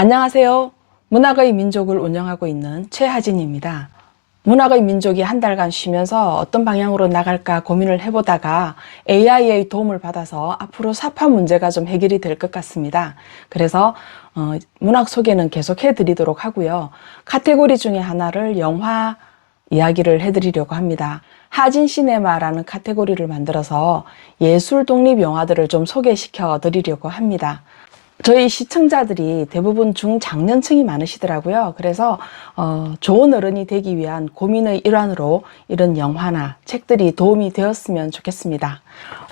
안녕하세요. 문학의 민족을 운영하고 있는 최하진입니다. 문학의 민족이 한 달간 쉬면서 어떤 방향으로 나갈까 고민을 해보다가 AI의 도움을 받아서 앞으로 사파 문제가 좀 해결이 될 것 같습니다. 그래서 문학 소개는 계속 해드리도록 하고요. 카테고리 중에 하나를 영화 이야기를 해드리려고 합니다. 하진 시네마라는 카테고리를 만들어서 예술 독립 영화들을 좀 소개시켜 드리려고 합니다. 저희 시청자들이 대부분 중장년층이 많으시더라고요. 그래서 좋은 어른이 되기 위한 고민의 일환으로 이런 영화나 책들이 도움이 되었으면 좋겠습니다.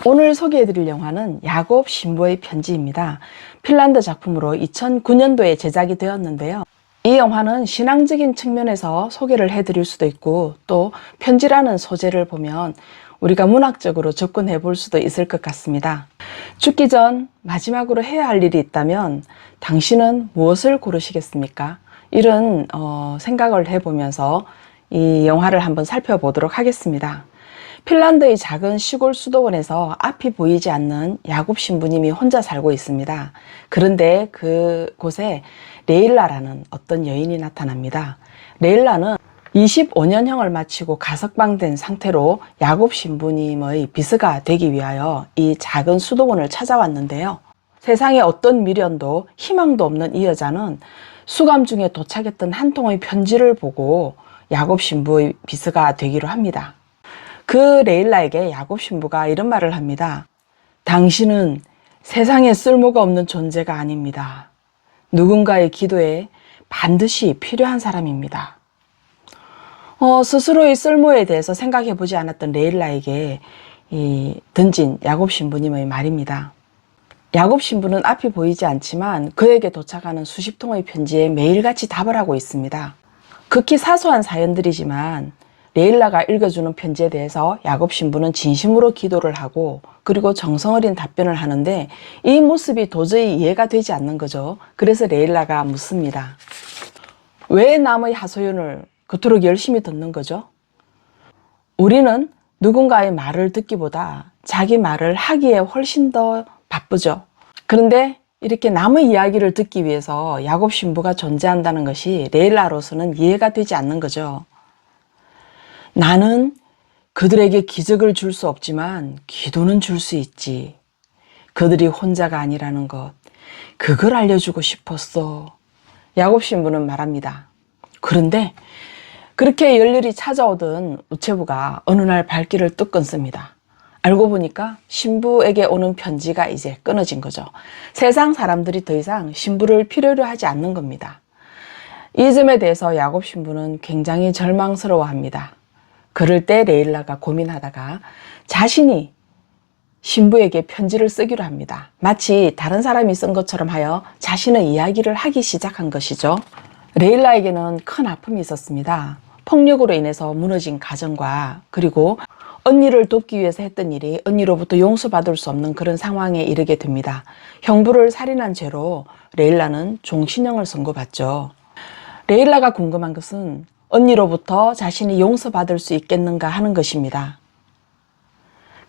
오늘 소개해드릴 영화는 야곱 신부의 편지입니다. 핀란드 작품으로 2009년도에 제작이 되었는데요. 이 영화는 신앙적인 측면에서 소개를 해드릴 수도 있고, 또 편지라는 소재를 보면 우리가 문학적으로 접근해 볼 수도 있을 것 같습니다. 죽기 전 마지막으로 해야 할 일이 있다면 당신은 무엇을 고르시겠습니까? 이런 생각을 해보면서 이 영화를 한번 살펴보도록 하겠습니다. 핀란드의 작은 시골 수도원에서 앞이 보이지 않는 야곱 신부님이 혼자 살고 있습니다. 그런데 그곳에 레일라라는 어떤 여인이 나타납니다. 레일라는 25년형을 마치고 가석방된 상태로 야곱 신부님의 비서가 되기 위하여 이 작은 수도원을 찾아왔는데요. 세상에 어떤 미련도 희망도 없는 이 여자는 수감 중에 도착했던 한 통의 편지를 보고 야곱 신부의 비서가 되기로 합니다. 그 레일라에게 야곱 신부가 이런 말을 합니다. 당신은 세상에 쓸모가 없는 존재가 아닙니다. 누군가의 기도에 반드시 필요한 사람입니다. 스스로의 쓸모에 대해서 생각해 보지 않았던 레일라에게 던진 야곱 신부님의 말입니다. 야곱 신부는 앞이 보이지 않지만 그에게 도착하는 수십 통의 편지에 매일같이 답을 하고 있습니다. 극히 사소한 사연들이지만 레일라가 읽어주는 편지에 대해서 야곱 신부는 진심으로 기도를 하고 그리고 정성 어린 답변을 하는데 이 모습이 도저히 이해가 되지 않는 거죠. 그래서 레일라가 묻습니다. 왜 남의 하소연을 그토록 열심히 듣는 거죠? 우리는 누군가의 말을 듣기보다 자기 말을 하기에 훨씬 더 바쁘죠. 그런데 이렇게 남의 이야기를 듣기 위해서 야곱 신부가 존재한다는 것이 레일라로서는 이해가 되지 않는 거죠. 나는 그들에게 기적을 줄 수 없지만 기도는 줄 수 있지. 그들이 혼자가 아니라는 것, 그걸 알려주고 싶었어. 야곱 신부는 말합니다. 그런데 그렇게 열렬히 찾아오던 우체부가 어느 날 발길을 뚝 끊습니다. 알고 보니까 신부에게 오는 편지가 이제 끊어진 거죠. 세상 사람들이 더 이상 신부를 필요로 하지 않는 겁니다. 이 점에 대해서 야곱 신부는 굉장히 절망스러워합니다. 그럴 때 레일라가 고민하다가 자신이 신부에게 편지를 쓰기로 합니다. 마치 다른 사람이 쓴 것처럼 하여 자신의 이야기를 하기 시작한 것이죠. 레일라에게는 큰 아픔이 있었습니다. 폭력으로 인해서 무너진 가정과 그리고 언니를 돕기 위해서 했던 일이 언니로부터 용서받을 수 없는 그런 상황에 이르게 됩니다. 형부를 살인한 죄로 레일라는 종신형을 선고받죠. 레일라가 궁금한 것은 언니로부터 자신이 용서받을 수 있겠는가 하는 것입니다.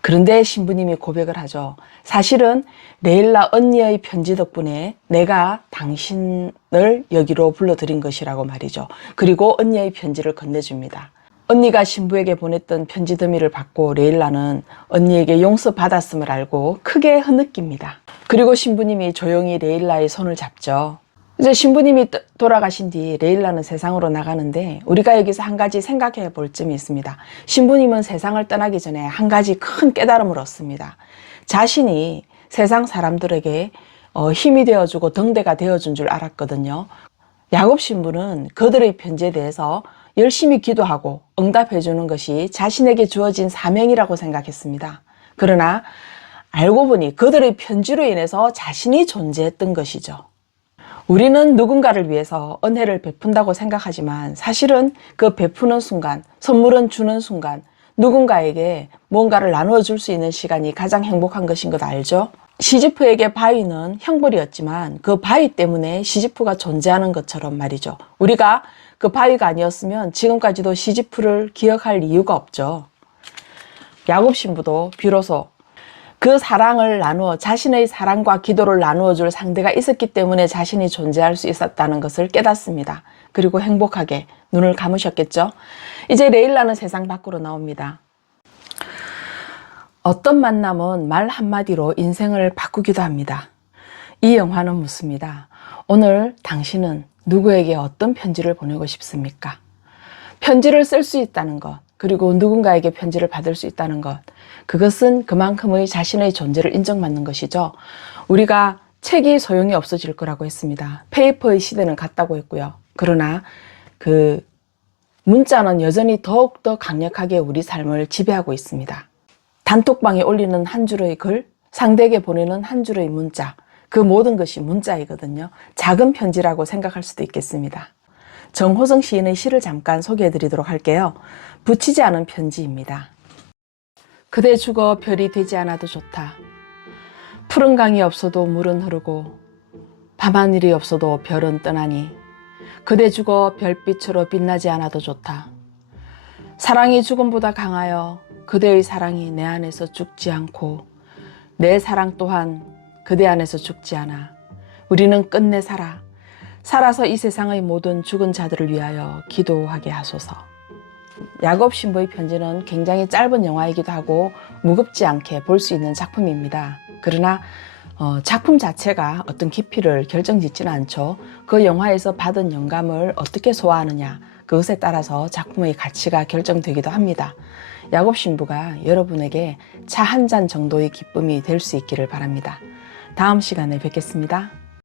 그런데 신부님이 고백을 하죠. 사실은 레일라 언니의 편지 덕분에 내가 당신을 여기로 불러들인 것이라고 말이죠. 그리고 언니의 편지를 건네줍니다. 언니가 신부에게 보냈던 편지 더미를 받고 레일라는 언니에게 용서받았음을 알고 크게 흐느낍니다. 그리고 신부님이 조용히 레일라의 손을 잡죠. 이제 신부님이 돌아가신 뒤 레일라는 세상으로 나가는데 우리가 여기서 한 가지 생각해 볼 점이 있습니다. 신부님은 세상을 떠나기 전에 한 가지 큰 깨달음을 얻습니다. 자신이 세상 사람들에게 힘이 되어주고 등대가 되어준 줄 알았거든요. 야곱 신부는 그들의 편지에 대해서 열심히 기도하고 응답해 주는 것이 자신에게 주어진 사명이라고 생각했습니다. 그러나 알고 보니 그들의 편지로 인해서 자신이 존재했던 것이죠. 우리는 누군가를 위해서 은혜를 베푼다고 생각하지만 사실은 그 베푸는 순간, 선물은 주는 순간 누군가에게 뭔가를 나누어 줄 수 있는 시간이 가장 행복한 것인 것 알죠? 시지프에게 바위는 형벌이었지만 그 바위 때문에 시지프가 존재하는 것처럼 말이죠. 우리가 그 바위가 아니었으면 지금까지도 시지프를 기억할 이유가 없죠. 야곱 신부도 비로소 그 사랑을 나누어 자신의 사랑과 기도를 나누어 줄 상대가 있었기 때문에 자신이 존재할 수 있었다는 것을 깨닫습니다. 그리고 행복하게 눈을 감으셨겠죠? 이제 레일라는 세상 밖으로 나옵니다. 어떤 만남은 말 한마디로 인생을 바꾸기도 합니다. 이 영화는 묻습니다. 오늘 당신은 누구에게 어떤 편지를 보내고 싶습니까? 편지를 쓸 수 있다는 것, 그리고 누군가에게 편지를 받을 수 있다는 것, 그것은 그만큼의 자신의 존재를 인정받는 것이죠. 우리가 책이 소용이 없어질 거라고 했습니다. 페이퍼의 시대는 갔다고 했고요. 그러나 그 문자는 여전히 더욱더 강력하게 우리 삶을 지배하고 있습니다. 단톡방에 올리는 한 줄의 글, 상대에게 보내는 한 줄의 문자, 그 모든 것이 문자이거든요. 작은 편지라고 생각할 수도 있겠습니다. 정호성 시인의 시를 잠깐 소개해 드리도록 할게요. 붙이지 않은 편지입니다. 그대 죽어 별이 되지 않아도 좋다. 푸른 강이 없어도 물은 흐르고 밤하늘이 없어도 별은 떠나니 그대 죽어 별빛으로 빛나지 않아도 좋다. 사랑이 죽음보다 강하여 그대의 사랑이 내 안에서 죽지 않고 내 사랑 또한 그대 안에서 죽지 않아. 우리는 끝내 살아서 이 세상의 모든 죽은 자들을 위하여 기도하게 하소서. 야곱 신부의 편지는 굉장히 짧은 영화이기도 하고 무겁지 않게 볼 수 있는 작품입니다. 그러나 작품 자체가 어떤 깊이를 결정짓지는 않죠. 그 영화에서 받은 영감을 어떻게 소화하느냐, 그것에 따라서 작품의 가치가 결정되기도 합니다. 야곱 신부가 여러분에게 차 한 잔 정도의 기쁨이 될 수 있기를 바랍니다. 다음 시간에 뵙겠습니다.